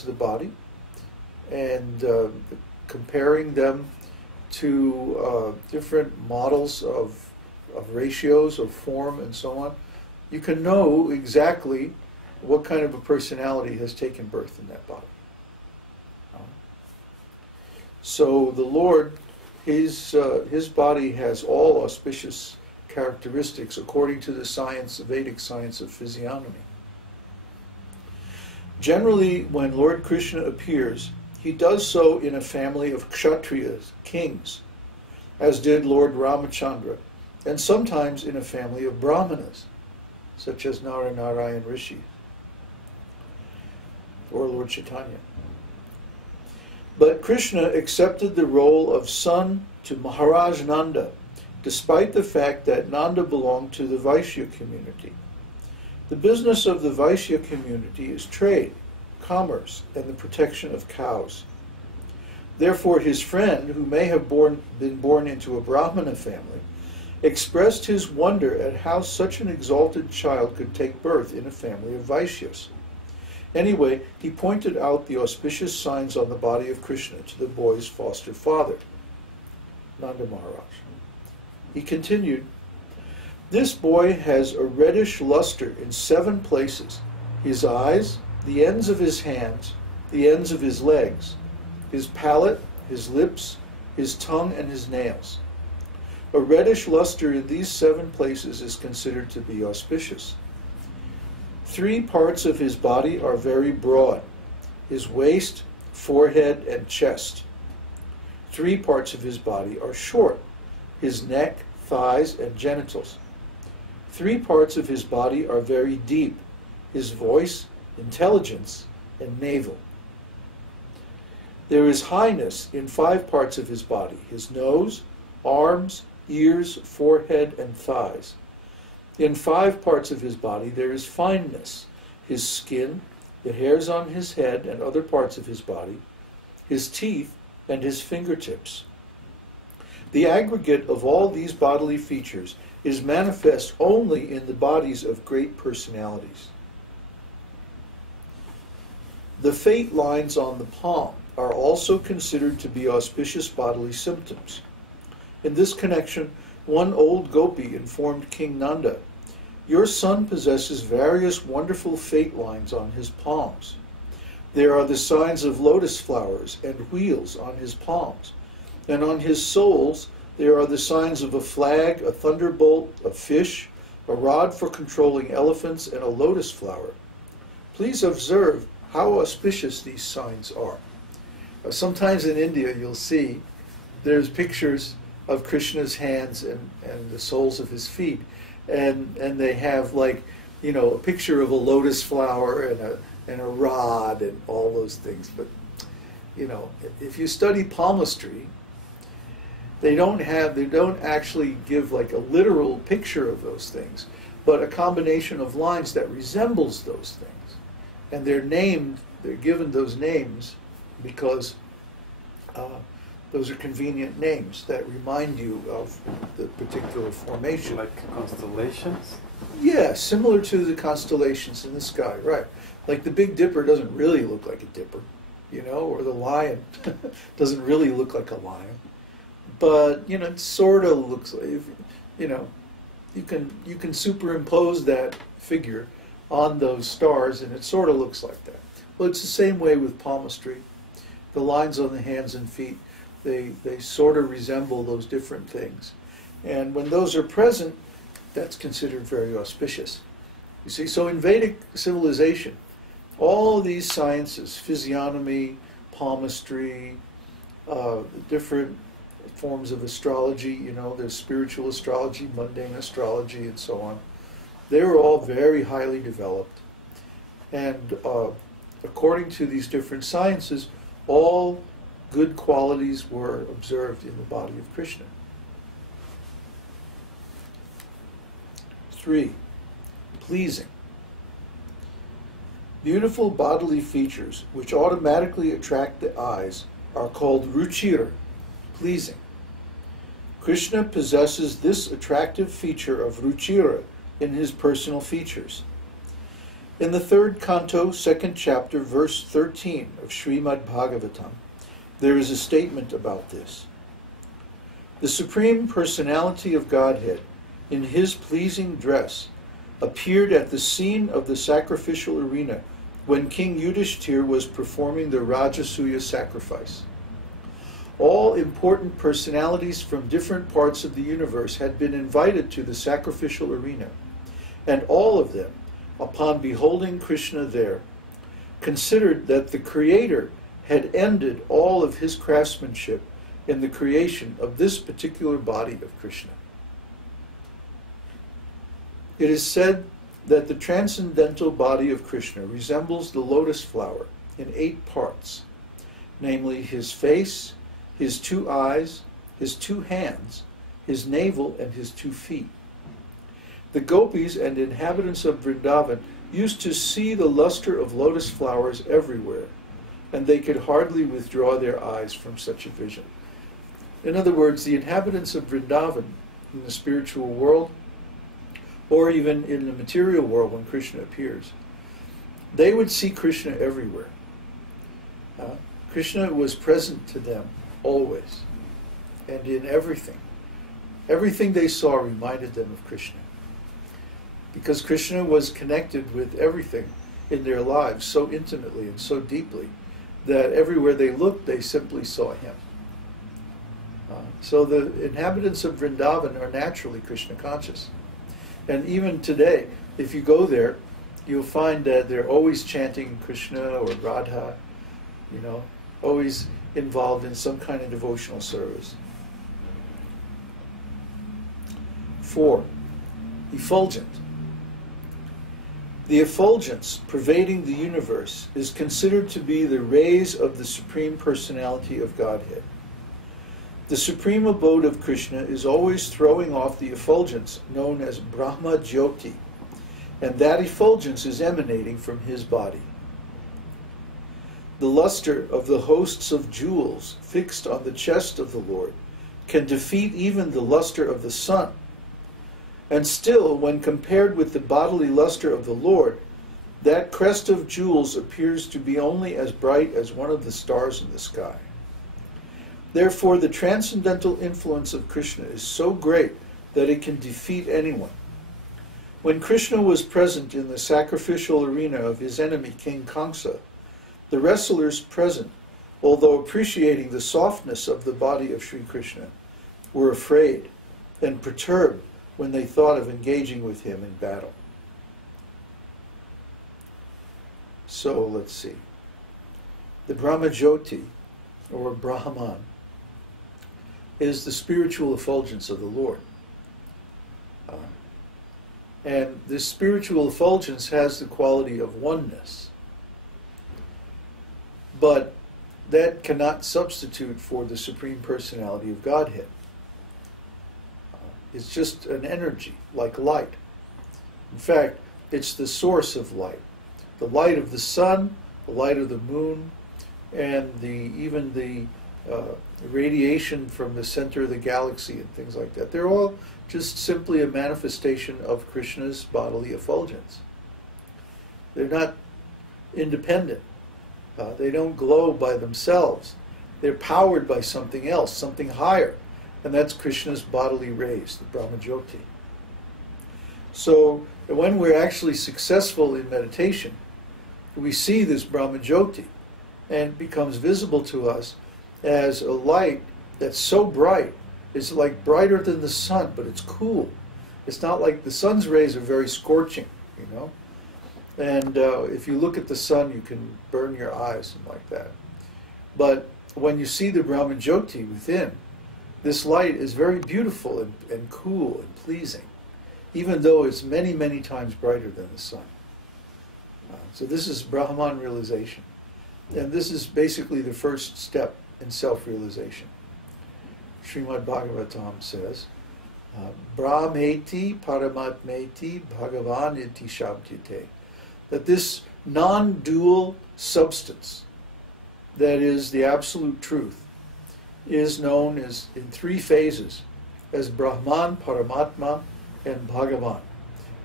of the body and comparing them to different models of ratios, of form, and so on, you can know exactly what kind of a personality has taken birth in that body. So the Lord, his body has all auspicious characteristics according to the science, Vedic science of physiognomy. Generally, when Lord Krishna appears, he does so in a family of kshatriyas, kings, as did Lord Ramachandra, and sometimes in a family of brahmanas, such as Narayan Rishi or Lord Chaitanya. But Krishna accepted the role of son to Maharaj Nanda, despite the fact that Nanda belonged to the Vaishya community. The business of the Vaishya community is trade, commerce, and the protection of cows. Therefore, his friend, who may have been born into a Brahmana family, expressed his wonder at how such an exalted child could take birth in a family of Vaishyas. Anyway, he pointed out the auspicious signs on the body of Krishna to the boy's foster father, Nanda Maharaj. He continued, "This boy has a reddish luster in 7 places: his eyes, the ends of his hands, the ends of his legs, his palate, his lips, his tongue, and his nails. A reddish luster in these 7 places is considered to be auspicious. 3 parts of his body are very broad: his waist, forehead, and chest. 3 parts of his body are short: his neck, thighs, and genitals. 3 parts of his body are very deep: his voice, intelligence, and navel. There is highness in 5 parts of his body: his nose, arms, ears, forehead, and thighs. In 5 parts of his body there is fineness: his skin, the hairs on his head and other parts of his body, his teeth, and his fingertips. The aggregate of all these bodily features is manifest only in the bodies of great personalities. The fate lines on the palm are also considered to be auspicious bodily symptoms. In this connection, one old gopi informed King Nanda, 'Your son possesses various wonderful fate lines on his palms. There are the signs of lotus flowers and wheels on his palms, and on his soles there are the signs of a flag, a thunderbolt, a fish, a rod for controlling elephants, and a lotus flower. Please observe how auspicious these signs are.' Sometimes in India you'll see there's pictures of Krishna's hands and the soles of his feet, and they have, like, you know, a picture of a lotus flower and a rod and all those things. But, you know, if you study palmistry, they don't actually give like a literal picture of those things, but a combination of lines that resembles those things. And they're given those names because those are convenient names that remind you of the particular formation. Like constellations? Yeah, similar to the constellations in the sky, right. Like the Big Dipper doesn't really look like a dipper, you know, or the lion doesn't really look like a lion. But, you know, it sort of looks like, you know, you can superimpose that figure on those stars and it sort of looks like that. Well, it's the same way with palmistry. The lines on the hands and feet, they sort of resemble those different things. And when those are present, that's considered very auspicious. You see, so in Vedic civilization, all these sciences, physiognomy, palmistry, different forms of astrology, you know, there's spiritual astrology, mundane astrology, and so on. They were all very highly developed. And according to these different sciences, all good qualities were observed in the body of Krishna. 3, pleasing. Beautiful bodily features which automatically attract the eyes are called ruchira, pleasing. Krishna possesses this attractive feature of ruchira in his personal features. In the third canto, second chapter, verse 13 of Śrīmad-Bhāgavatam, there is a statement about this. The Supreme Personality of Godhead, in his pleasing dress, appeared at the scene of the sacrificial arena when King Yudhishthir was performing the Rajasuya sacrifice. All important personalities from different parts of the universe had been invited to the sacrificial arena, and all of them, upon beholding Kṛṣṇa there, considered that the Creator had ended all of his craftsmanship in the creation of this particular body of Kṛṣṇa. It is said that the transcendental body of Kṛṣṇa resembles the lotus flower in 8 parts, namely his face, his 2 eyes, his 2 hands, his navel, and his 2 feet. The gopis and inhabitants of Vrindavan used to see the luster of lotus flowers everywhere, and they could hardly withdraw their eyes from such a vision. In other words, the inhabitants of Vrindavan in the spiritual world, or even in the material world when Kṛṣṇa appears, they would see Kṛṣṇa everywhere. Kṛṣṇa was present to them always, and in everything. Everything they saw reminded them of Kṛṣṇa, because Kṛṣṇa was connected with everything in their lives so intimately and so deeply that everywhere they looked, they simply saw him. So the inhabitants of Vrindavan are naturally Kṛṣṇa conscious. And even today, if you go there, you'll find that they're always chanting Kṛṣṇa or Radha, always involved in some kind of devotional service. 4. Effulgent. The effulgence pervading the universe is considered to be the rays of the Supreme Personality of Godhead. The supreme abode of Kṛṣṇa is always throwing off the effulgence known as Brahma Jyoti, and that effulgence is emanating from his body. The luster of the hosts of jewels fixed on the chest of the Lord can defeat even the luster of the sun. And still, when compared with the bodily luster of the Lord, that crest of jewels appears to be only as bright as one of the stars in the sky. Therefore, the transcendental influence of Kṛṣṇa is so great that it can defeat anyone. When Kṛṣṇa was present in the sacrificial arena of his enemy King Kamsa, the wrestlers present, although appreciating the softness of the body of Sri Kṛṣṇa, were afraid and perturbed when they thought of engaging with him in battle. So let's see. The Brahma Jyoti, or Brahman, is the spiritual effulgence of the Lord. And this spiritual effulgence has the quality of oneness. But that cannot substitute for the Supreme Personality of Godhead. It's just an energy, like light. In fact, it's the source of light. The light of the sun, the light of the moon, and even the radiation from the center of the galaxy and things like that. They're all just simply a manifestation of Kṛṣṇa's bodily effulgence. They're not independent. They don't glow by themselves. They're powered by something else, something higher. And that's Kṛṣṇa's bodily rays, the Brahma Jyoti. So when we're actually successful in meditation, we see this Brahma Jyoti, and it becomes visible to us as a light that's so bright, it's like brighter than the sun, but it's cool. It's not like the sun's rays are very scorching, And if you look at the sun, you can burn your eyes and like that. But when you see the Brahma Jyoti within, this light is very beautiful and cool and pleasing, even though it's many, many times brighter than the sun. So this is Brahman realization. And this is basically the first step in self-realization. Śrīmad-Bhāgavatam says, Brahmeti paramatmeti bhagavan iti shabdite. That this non-dual substance, that is the absolute truth, is known as in 3 phases as Brahman, Paramatma, and Bhagavan,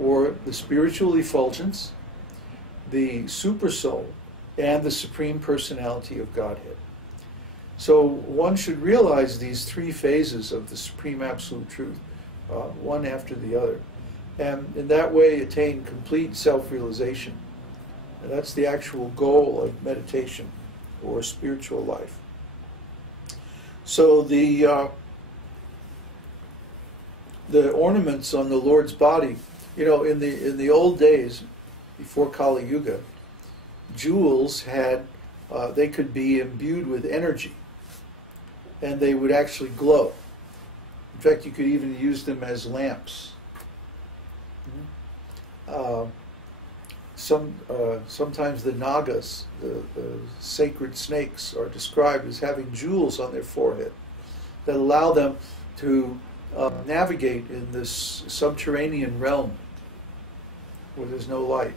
or the spiritual effulgence, the Supersoul, and the Supreme Personality of Godhead. So one should realize these three phases of the Supreme Absolute Truth, one after the other, and in that way attain complete self-realization. And that's the actual goal of meditation or spiritual life. So the ornaments on the Lord's body, you know, in the old days, before Kali Yuga, jewels had, they could be imbued with energy, and they would actually glow. In fact, you could even use them as lamps. Sometimes the Nagas, the sacred snakes, are described as having jewels on their forehead that allow them to navigate in this subterranean realm where there's no light.